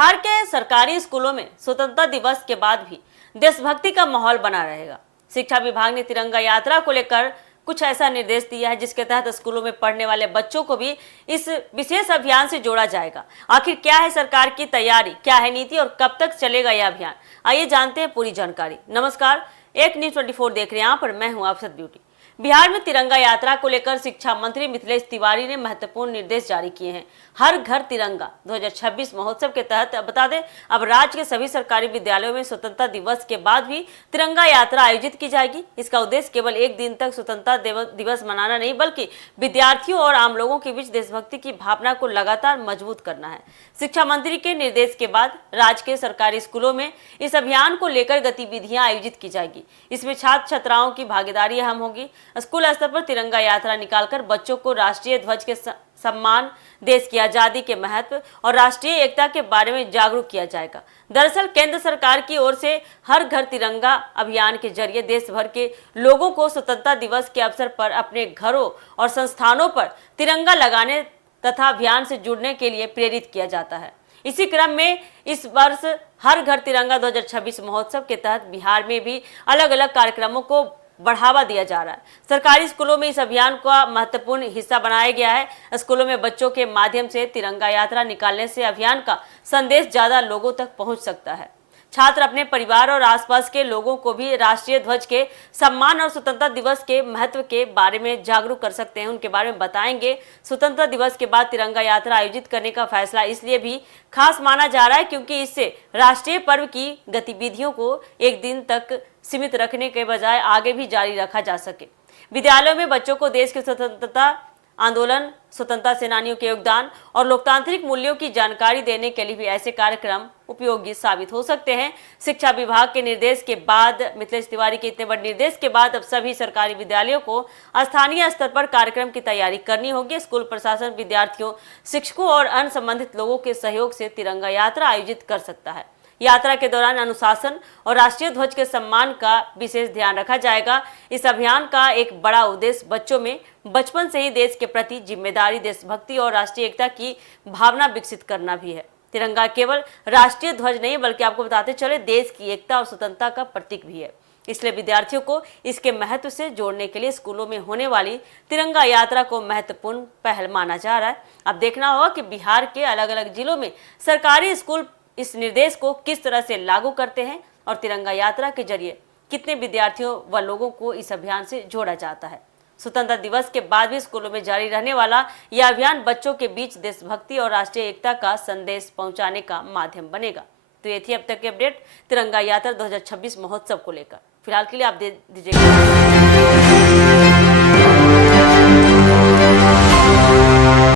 बिहार के सरकारी स्कूलों में स्वतंत्रता दिवस के बाद भी देशभक्ति का माहौल बना रहेगा। शिक्षा विभाग ने तिरंगा यात्रा को लेकर कुछ ऐसा निर्देश दिया है जिसके तहत स्कूलों में पढ़ने वाले बच्चों को भी इस विशेष अभियान से जोड़ा जाएगा। आखिर क्या है सरकार की तैयारी, क्या है नीति और कब तक चलेगा यह अभियान, आइए जानते हैं पूरी जानकारी। नमस्कार, एक न्यूज 24 देख रहे हैं आप और मैं हूं अफसर ब्यूटी। बिहार में तिरंगा यात्रा को लेकर शिक्षा मंत्री मिथिलेश तिवारी ने महत्वपूर्ण निर्देश जारी किए हैं। हर घर तिरंगा 2026 महोत्सव के तहत बता दें, अब राज्य के सभी सरकारी विद्यालयों में स्वतंत्रता दिवस के बाद भी तिरंगा यात्रा आयोजित की जाएगी। इसका उद्देश्य केवल एक दिन तक स्वतंत्रता दिवस मनाना नहीं, बल्कि विद्यार्थियों और आम लोगों के बीच देशभक्ति की भावना को लगातार मजबूत करना है। शिक्षा मंत्री के निर्देश के बाद राज्य के सरकारी स्कूलों में इस अभियान को लेकर गतिविधियां आयोजित की जाएगी। इसमें छात्र छात्राओं की भागीदारी अहम होगी। स्कूल स्तर पर तिरंगा यात्रा निकालकर बच्चों को राष्ट्रीय ध्वज के सम्मान, देश की आजादी के महत्व और राष्ट्रीय एकता के बारे में जागरूक किया जाएगा। दरअसल केंद्र सरकार की ओर से हर घर तिरंगा अभियान के जरिए देश भर के लोगों को स्वतंत्रता दिवस के अवसर पर अपने घरों और संस्थानों पर तिरंगा लगाने तथा अभियान से जुड़ने के लिए प्रेरित किया जाता है। इसी क्रम में इस वर्ष हर घर तिरंगा 2026 महोत्सव के तहत बिहार में भी अलग अलग कार्यक्रमों को बढ़ावा दिया जा रहा है। सरकारी स्कूलों में इस अभियान का महत्वपूर्ण हिस्सा बनाया गया है। स्कूलों में बच्चों के माध्यम से तिरंगा यात्रा निकालने से अभियान का संदेश ज्यादा लोगों तक पहुंच सकता है। छात्र अपने परिवार और आसपास के लोगों को भी राष्ट्रीय ध्वज के सम्मान और स्वतंत्रता दिवस के महत्व के बारे में जागरूक कर सकते हैं, उनके बारे में बताएंगे। स्वतंत्रता दिवस के बाद तिरंगा यात्रा आयोजित करने का फैसला इसलिए भी खास माना जा रहा है क्योंकि इससे राष्ट्रीय पर्व की गतिविधियों को एक दिन तक सीमित रखने के बजाय आगे भी जारी रखा जा सके। विद्यालयों में बच्चों को देश के स्वतंत्रता आंदोलन, स्वतंत्रता सेनानियों के योगदान और लोकतांत्रिक मूल्यों की जानकारी देने के लिए भी ऐसे कार्यक्रम उपयोगी साबित हो सकते हैं। शिक्षा विभाग के निर्देश के बाद, मिथिलेश तिवारी के इतने बड़े निर्देश के बाद अब सभी सरकारी विद्यालयों को स्थानीय स्तर पर कार्यक्रम की तैयारी करनी होगी। स्कूल प्रशासन विद्यार्थियों, शिक्षकों और अन्य संबंधित लोगों के सहयोग से तिरंगा यात्रा आयोजित कर सकता है। यात्रा के दौरान अनुशासन और राष्ट्रीय ध्वज के सम्मान का विशेष ध्यान रखा जाएगा। इस अभियान का एक बड़ा उद्देश्य बच्चों में बचपन से ही देश के प्रति जिम्मेदारी, देशभक्ति और राष्ट्रीय एकता की भावना विकसित करना भी है। तिरंगा केवल राष्ट्रीय ध्वज नहीं बल्कि आपको बताते चले देश की एकता और स्वतंत्रता का प्रतीक भी है। इसलिए विद्यार्थियों को इसके महत्व से जोड़ने के लिए स्कूलों में होने वाली तिरंगा यात्रा को महत्वपूर्ण पहल माना जा रहा है। अब देखना होगा कि बिहार के अलग अलग जिलों में सरकारी स्कूल इस निर्देश को किस तरह से लागू करते हैं और तिरंगा यात्रा के जरिए कितने विद्यार्थियों व लोगों को इस अभियान से जोड़ा जाता है। स्वतंत्रता दिवस के बाद भी स्कूलों में जारी रहने वाला यह अभियान बच्चों के बीच देशभक्ति और राष्ट्रीय एकता का संदेश पहुंचाने का माध्यम बनेगा। तो ये थी अब तक की अपडेट तिरंगा यात्रा 2026 महोत्सव को लेकर। फिलहाल के लिए आप दे दीजिएगा।